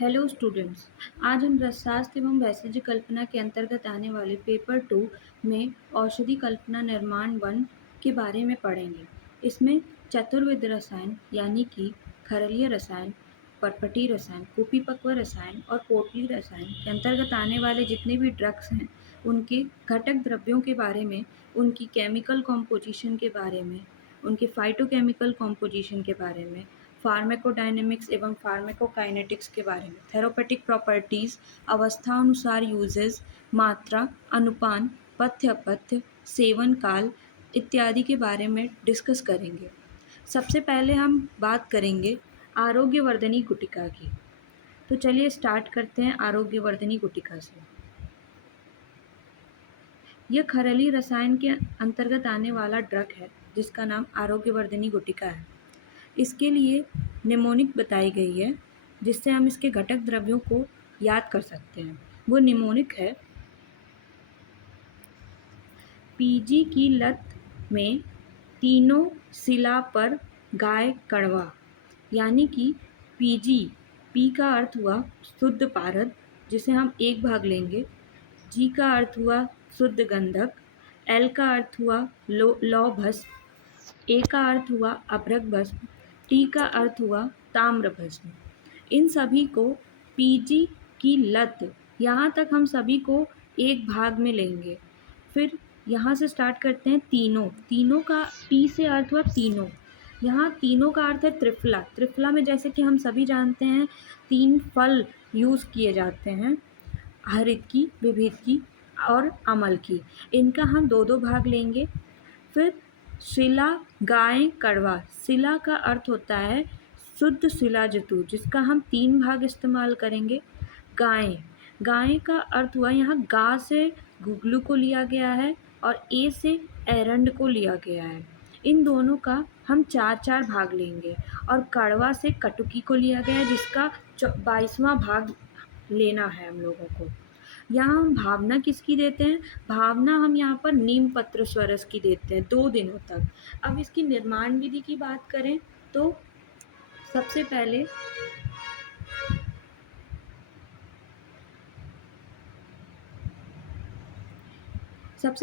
Hello students. आज हम रसशास्त्र एवं वैशेषिक कल्पना के अंतर्गत आने वाले पेपर 2 में औषधि कल्पना निर्माण 1 के बारे में पढ़ेंगे। इसमें चतुर्विध रसायन यानी कि खरलीय रसायन, पर्पटी रसायन, कुपीपक्व रसायन और पोटली रसायन के अंतर्गत आने वाले जितने भी ड्रग्स हैं उनके घटक द्रव्यों के बारे में, उनकी केमिकल कॉम्पोजिशन के बारे में, उनके फाइटोकेमिकल कॉम्पोजिशन के बारे में, फार्माकोडायनेमिक्स एवं फार्माकोकाइनेटिक्स के बारे में, थेरापेटिक प्रॉपर्टीज, अवस्थानुसार यूजेस, मात्रा, अनुपान, पथ्य अपथ्य, सेवन काल इत्यादि के बारे में डिस्कस करेंगे। सबसे पहले हम बात करेंगे आरोग्यवर्धनी गुटिका की। तो चलिए स्टार्ट करते हैं आरोग्यवर्धनी गुटिका से। यह खरली रसायन के अंतर्गत आने वाला ड्रग है जिसका नाम आरोग्यवर्धनी गुटिका है। इसके लिए निमोनिक बताई गई है जिससे हम इसके घटक द्रव्यों को याद कर सकते हैं। वो निमोनिक है पीजी की लत में तीनों शिला पर गाय कड़वा, यानी कि पीजी, पी का अर्थ हुआ शुद्ध पारद जिसे हम एक भाग लेंगे, जी का अर्थ हुआ शुद्ध गंधक, एल का अर्थ हुआ लौ भस्म, ए का अर्थ हुआ अभ्रक भस्म, टी का अर्थ हुआ ताम्र भस्म। इन सभी को पीजी की लत, यहाँ तक हम सभी को एक भाग में लेंगे। फिर यहाँ से स्टार्ट करते हैं तीनों। तीनों का टी से अर्थ हुआ तीनों। यहाँ तीनों का अर्थ है त्रिफला। त्रिफला में जैसे कि हम सभी जानते हैं 3 फल यूज़ किए जाते हैं, हरित की, विभित की और अमल की। इनका हम 2-2 भाग लेंगे। फिर शिला, गाय, कड़वा। शिला का अर्थ होता है शुद्ध शिलाजतु जिसका हम 3 भाग इस्तेमाल करेंगे। गाय, गाय का अर्थ हुआ यहाँ गा से गुगलू को लिया गया है और ए से एरंड को लिया गया है। इन दोनों का हम 4-4 भाग लेंगे और कड़वा से कटुकी को लिया गया है जिसका 22वां भाग लेना है हम लोगों को। यहाँ हम भावना किसकी देते हैं? भावना हम यहाँ पर नीम पत्र स्वरस की देते हैं 2 दिनों तक। अब इसकी निर्माण विधि की बात करें तो सबसे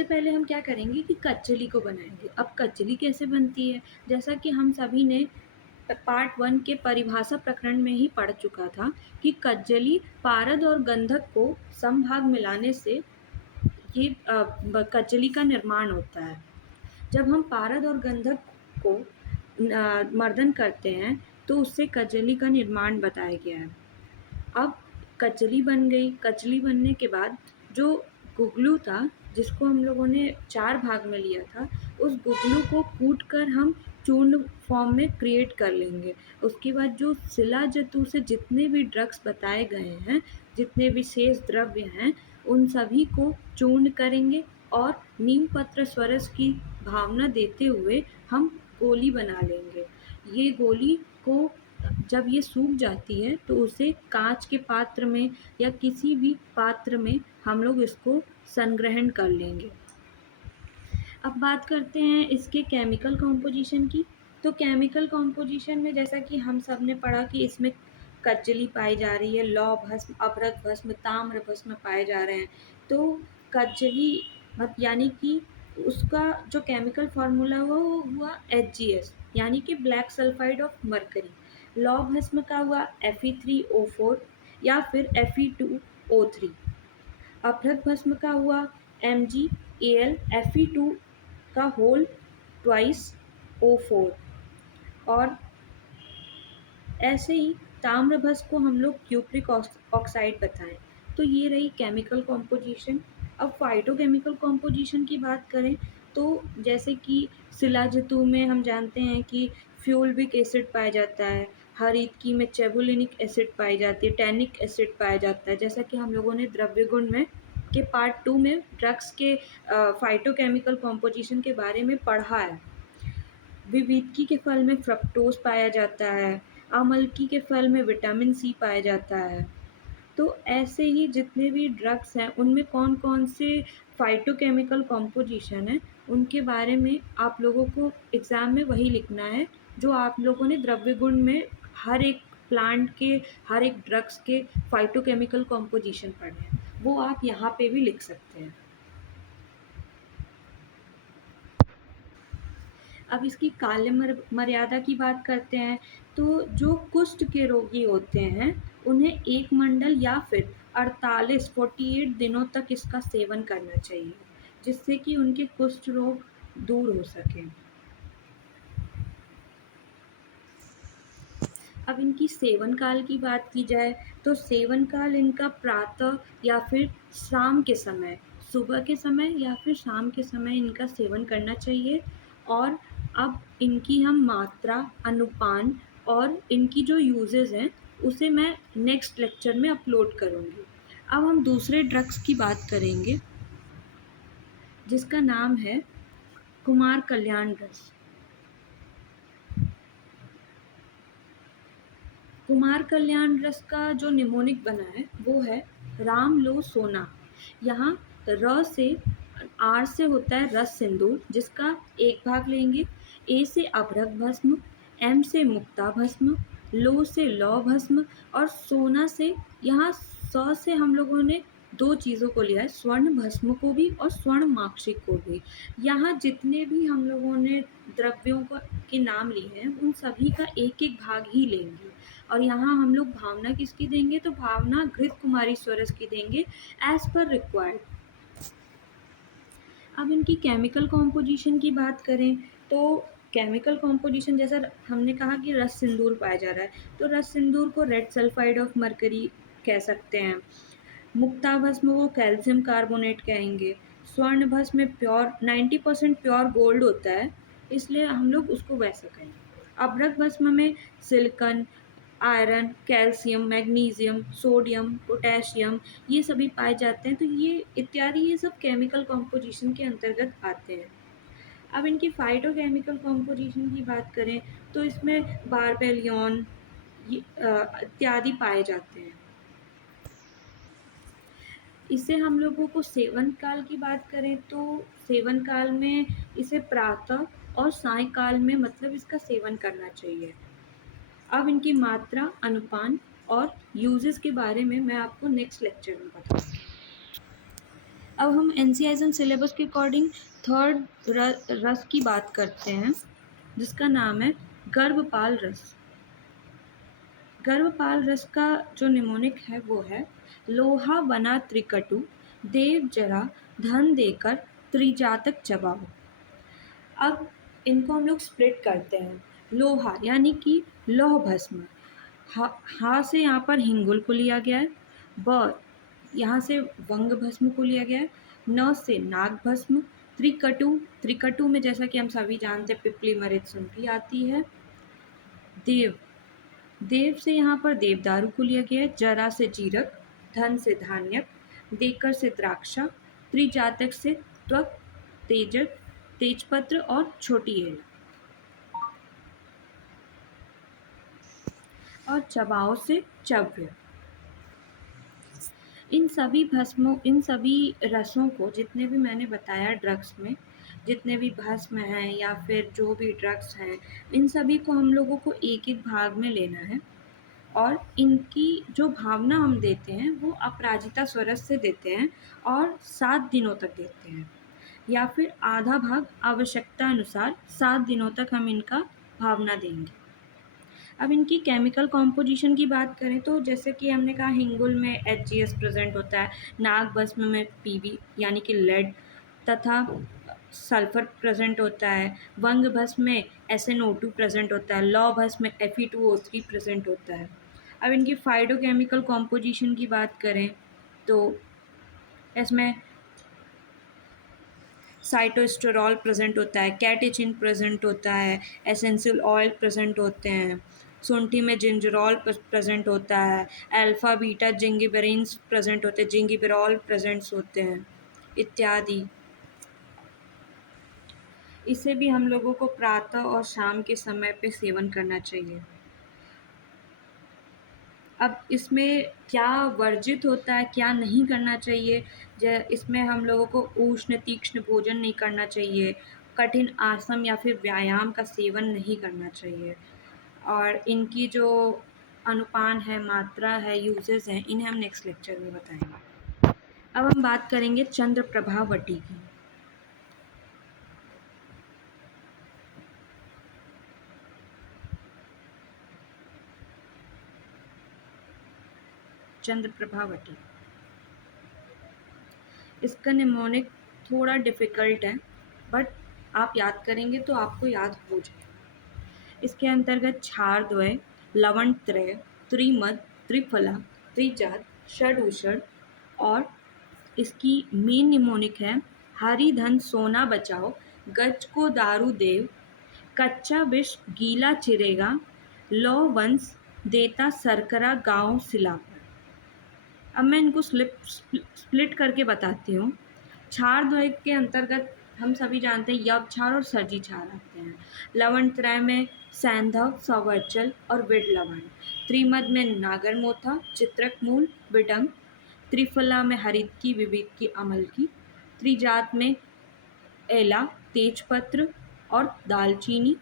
पहले हम क्या करेंगे कि कच्चली को बनाएंगे। अब कच्चली कैसे बनती है? जैसा कि हम सभी ने पार्ट 1 के परिभाषा प्रकरण में ही पढ़ चुका था कि कज्जली पारद और गंधक को समभाग मिलाने से ये कज्जली का निर्माण होता है। जब हम पारद और गंधक को मर्दन करते हैं तो उससे कज्जली का निर्माण बताया गया है। अब कचली बन गई। कचली बनने के बाद जो गुगलू था जिसको हम लोगों ने 4 भाग में लिया था, उस गुगलू को कूट कर हम चूर्ण फॉर्म में क्रिएट कर लेंगे। उसके बाद जो शिलाजतु से जितने भी ड्रग्स बताए गए हैं, जितने भी शेष द्रव्य हैं, उन सभी को चूर्ण करेंगे और नीम पत्र स्वरस की भावना देते हुए हम गोली बना लेंगे। ये गोली को जब ये सूख जाती है तो उसे कांच के पात्र में या किसी भी पात्र में हम लोग इसको संग्रहण कर लेंगे। अब बात करते हैं इसके केमिकल कॉम्पोजिशन की। तो केमिकल कॉम्पोजिशन में जैसा कि हम सब ने पढ़ा कि इसमें कज्जली पाई जा रही है, लौ भस्म, अभ्रक भस्म, ताम्र भस्म पाए जा रहे हैं। तो कज्जली यानी कि उसका जो केमिकल फार्मूला हुआ वो हुआ HgS यानी कि ब्लैक सल्फाइड ऑफ मरकरी। लौ भस्म का हुआ Fe3O4 या फिर Fe2O3। अभ्रक भस्म का हुआ MgAl Fe2 का होल ट्वाइस O4। और ऐसे ही ताम्र भस्म को हम लोग क्यूप्रिक ऑक्साइड बताएं। तो ये रही केमिकल कॉम्पोजिशन। अब फाइटोकेमिकल कॉम्पोजिशन की बात करें तो जैसे कि शिलाजतु में हम जानते हैं कि फ्यूल्विक एसिड पाया जाता है, हरितकी में चेबुलिनिक एसिड पाई जाती है, टैनिक एसिड पाया जाता है। जैसा कि हम लोगों ने द्रव्य गुण में के पार्ट 2 में ड्रग्स के फाइटोकेमिकल कॉम्पोजिशन के बारे में पढ़ा है। विविधकी के फल में फ्रक्टोज पाया जाता है, अमलकी के फल में विटामिन सी पाया जाता है। तो ऐसे ही जितने भी ड्रग्स हैं उनमें कौन कौन से फाइटोकेमिकल कॉम्पोजिशन है उनके बारे में आप लोगों को एग्ज़ाम में वही लिखना है जो आप लोगों ने द्रव्य गुण में हर एक प्लांट के हर एक ड्रग्स के फाइटोकेमिकल कॉम्पोजिशन पढ़े हैं, वो आप यहाँ पे भी लिख सकते हैं। अब इसकी काल्य मर्यादा की बात करते हैं, तो जो कुष्ठ के रोगी होते हैं उन्हें 1 मंडल या फिर 48 दिनों तक इसका सेवन करना चाहिए, जिससे कि उनके कुष्ठ रोग दूर हो सकें। अब इनकी सेवन काल की बात की जाए, तो सेवन काल इनका प्रातः या फिर शाम के समय, सुबह के समय या फिर शाम के समय इनका सेवन करना चाहिए। और अब इनकी हम मात्रा, अनुपान और इनकी जो यूजेज़ हैं, उसे मैं नेक्स्ट लेक्चर में अपलोड करूँगी। अब हम दूसरे ड्रग्स की बात करेंगे, जिसका नाम है कुमार कल्याण रस। कुमार कल्याण रस का जो निमोनिक बना है वो है राम लो सोना। यहाँ र से आर से होता है रस सिंदूर, जिसका एक भाग लेंगे। ए से अभ्रक भस्म, एम से मुक्ता भस्म, लो से लौ भस्म और सोना से, यहाँ स से हम लोगों ने दो चीज़ों को लिया है, स्वर्ण भस्म को भी और स्वर्ण माक्षिक को भी। यहाँ जितने भी हम लोगों ने द्रव्यों के नाम लिए हैं उन सभी का एक एक भाग ही लेंगे। और यहाँ हम लोग भावना किसकी देंगे, तो भावना घृत कुमारी स्वरस की देंगे एज पर रिक्वायर्ड। अब इनकी केमिकल कॉम्पोजिशन की बात करें, तो केमिकल कॉम्पोजिशन जैसा हमने कहा कि रस सिंदूर पाया जा रहा है, तो रस सिंदूर को रेड सल्फाइड ऑफ मरकरी कह सकते हैं। मुक्ता भस्म को कैल्शियम कार्बोनेट कहेंगे। स्वर्ण भस्म में प्योर 90% प्योर गोल्ड होता है, इसलिए हम लोग उसको वैसा कहेंगे। अभ्रक भस्म में silicon, iron, calcium, magnesium, sodium, potassium ये सभी पाए जाते हैं, तो ये इत्यादि ये सब केमिकल कॉम्पोजिशन के अंतर्गत आते हैं। अब इनकी फाइटोकेमिकल कॉम्पोजिशन की बात करें, तो इसमें बारबेलियन इत्यादि पाए जाते हैं। इसे हम लोगों को सेवन काल की बात करें, तो सेवन काल में इसे प्रातः और सायंकाल में मतलब इसका सेवन करना चाहिए। अब इनकी मात्रा, अनुपान और यूजेस के बारे में मैं आपको नेक्स्ट लेक्चर में बताऊँगी। अब हम एनसीआईएसएम सिलेबस के अकॉर्डिंग थर्ड रस की बात करते हैं, जिसका नाम है गर्भपाल रस। गर्भपाल रस का जो निमोनिक है वो है लोहा बना त्रिकटु, देव जरा धन देकर त्रिजातक चबाओ। अब इनको हम लोग स्प्लिट करते हैं। लोहा यानी कि लौह भस्म, हा से यहाँ पर हिंगुल को लिया गया है। ब यहाँ से वंग भस्म को लिया गया है। न से नाग भस्म। त्रिकटु, त्रिकटु में जैसा कि हम सभी जानते हैं पिपली मृत सुंठी आती है। देव, देव से यहाँ पर देवदारू को लिया गया है। जरा से जीरक, धन से धान्यक, देकर से द्राक्षा, त्रिजातक से त्वक, तेजक, तेजपत्र और छोटी एल। और चबाओ से चव्य। इन सभी रसों को, जितने भी मैंने बताया ड्रग्स में, जितने भी भस्म हैं या फिर जो भी ड्रग्स हैं, इन सभी को हम लोगों को एक एक भाग में लेना है। और इनकी जो भावना हम देते हैं वो अपराजिता स्वरस से देते हैं और 7 दिनों तक देते हैं, या फिर आधा भाग आवश्यकता अनुसार 7 दिनों तक हम इनका भावना देंगे। अब इनकी केमिकल कॉम्पोजिशन की बात करें, तो जैसे कि हमने कहा हिंगुल में HGS प्रेजेंट होता है, नाग भस्म में PV यानी कि लेड तथा सल्फर प्रेजेंट होता है, वंग भस्म में SnO2 प्रेजेंट होता है, लौ भस्म में Fe2O3 प्रेजेंट होता है। अब इनकी फाइटोकेमिकल कॉम्पोजिशन की बात करें, तो इसमें साइटोस्टेरॉल प्रेजेंट होता है, कैटेचिन प्रेजेंट होता है, एसेंशियल ऑयल प्रेजेंट होते हैं, शुंठी में जिंजरॉल प्रेजेंट होता है, अल्फा बीटा जिंगिबेरेन्स प्रेजेंट होते हैं, जिंगिबेरॉल प्रेजेंट्स होते हैं इत्यादि। इसे भी हम लोगों को प्रातः और शाम के समय पे सेवन करना चाहिए। अब इसमें क्या वर्जित होता है, क्या नहीं करना चाहिए, इसमें हम लोगों को उष्ण तीक्ष्ण भोजन नहीं करना चाहिए, कठिन आसन या फिर व्यायाम का सेवन नहीं करना चाहिए। और इनकी जो अनुपान है, मात्रा है, यूजेस हैं, इन्हें हम नेक्स्ट लेक्चर में बताएंगे। अब हम बात करेंगे चंद्रप्रभा वटी की। चंद्रप्रभा वटी, इसका निमोनिक थोड़ा डिफिकल्ट है, बट आप याद करेंगे तो आपको याद हो जाए। इसके अंतर्गत क्षारद्वय, लवणत्रय, त्रिमद, त्रिफला, त्रिजात, षडूषण और इसकी मेन निमोनिक है हरि धन सोना बचाओ, गज को दारू देव, कच्चा विष गीला चिरेगा, लौ वंश देता सरकरा गांव सिला पर। अब मैं इनको स्प्लिट करके बताती हूँ। क्षारद्वय के अंतर्गत हम सभी जानते हैं यव क्षार और सर्जी क्षार आते हैं। लवण त्रय में सैंधव, सवर्चल और विड लवण। त्रिमद में नागरमोथा, चित्रक मूल, विडंग। त्रिफला में हरित की, विविध की, अमल की। त्रिजात में एला, तेजपत्र और दालचीनी।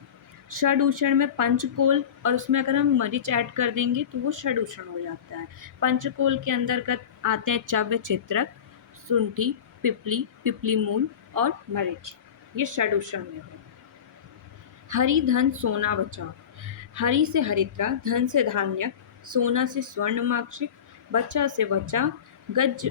षडूषण में पंचकोल, और उसमें अगर हम मरीच ऐड कर देंगे तो वो षडूषण हो जाता है। पंचकोल के अंतर्गत आते हैं चव्य, चित्रक, शुंठी, पिपली, पिपली मूल और मरीच, ये षडूषण में है। हरि धन सोना बचाओ, हरि से हरिद्रा, धन से धान्य, सोना से स्वर्ण माक्षिक, बच्चा से वचा, गज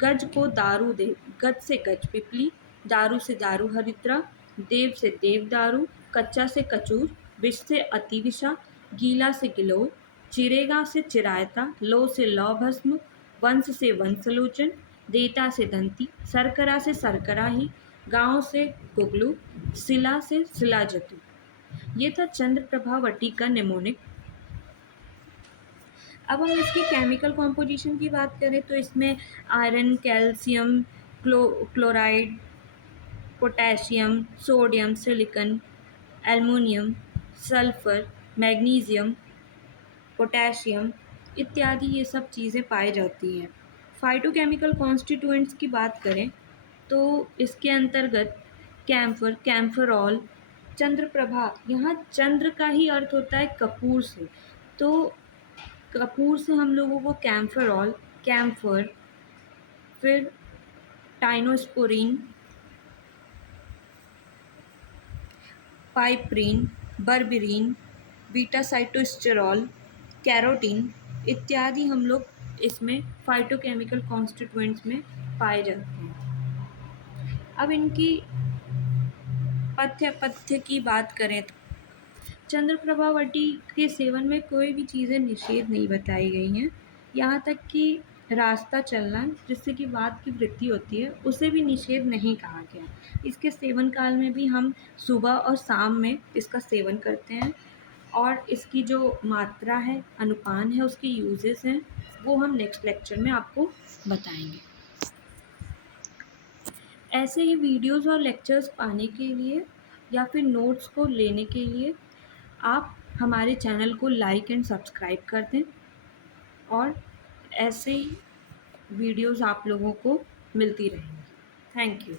गज को दारू दे, गज से गज पिपली, दारू से दारू हरिद्रा, देव से देव दारू, कच्चा से कचूर, विष से अति विषा, गीला से गिलो, चिरेगा से चिरायता, लो से लौ भस्म, वंश से वंशलोचन, देता से दंती, सरकरा से सरकरा ही, गांव से गुगलू, सिला से सिला जतु। ये था चंद्रप्रभा वटी का निमोनिक। अब हम इसकी केमिकल कॉम्पोजिशन की बात करें तो इसमें iron, calcium, chloride, potassium, sodium, silicon, aluminium, sulphur, magnesium, potassium इत्यादि ये सब चीज़ें पाई जाती हैं। फाइटोकेमिकल कॉन्स्टिट्यूएंट्स की बात करें तो इसके अंतर्गत कैम्फर, कैम्फरॉल, चंद्रप्रभा, यहाँ चंद्र का ही अर्थ होता है कपूर से, तो कपूर से हम लोगों को कैम्फरॉल, कैम्फर, फिर टाइनोस्पोरिन, पाइपरीन, बर्बरीन, बीटा साइटोस्टेरॉल, कैरोटीन इत्यादि हम लोग इसमें फाइटोकेमिकल कॉन्स्टिट्यूएंट्स में पाए जाते हैं। अब इनकी पथ्य की बात करें तो चंद्रप्रभा वटी के सेवन में कोई भी चीज़ें निषेध नहीं बताई गई हैं, यहाँ तक कि रास्ता चलना जिससे कि वात की वृद्धि होती है उसे भी निषेध नहीं कहा गया। इसके सेवन काल में भी हम सुबह और शाम में इसका सेवन करते हैं, और इसकी जो मात्रा है, अनुपान है, उसके यूजेस हैं, वो हम नेक्स्ट लेक्चर में आपको बताएंगे। ऐसे ही वीडियोस और लेक्चर्स पाने के लिए या फिर नोट्स को लेने के लिए आप हमारे चैनल को लाइक एंड सब्सक्राइब कर दें, और ऐसे ही वीडियोस आप लोगों को मिलती रहेंगी। Thank you.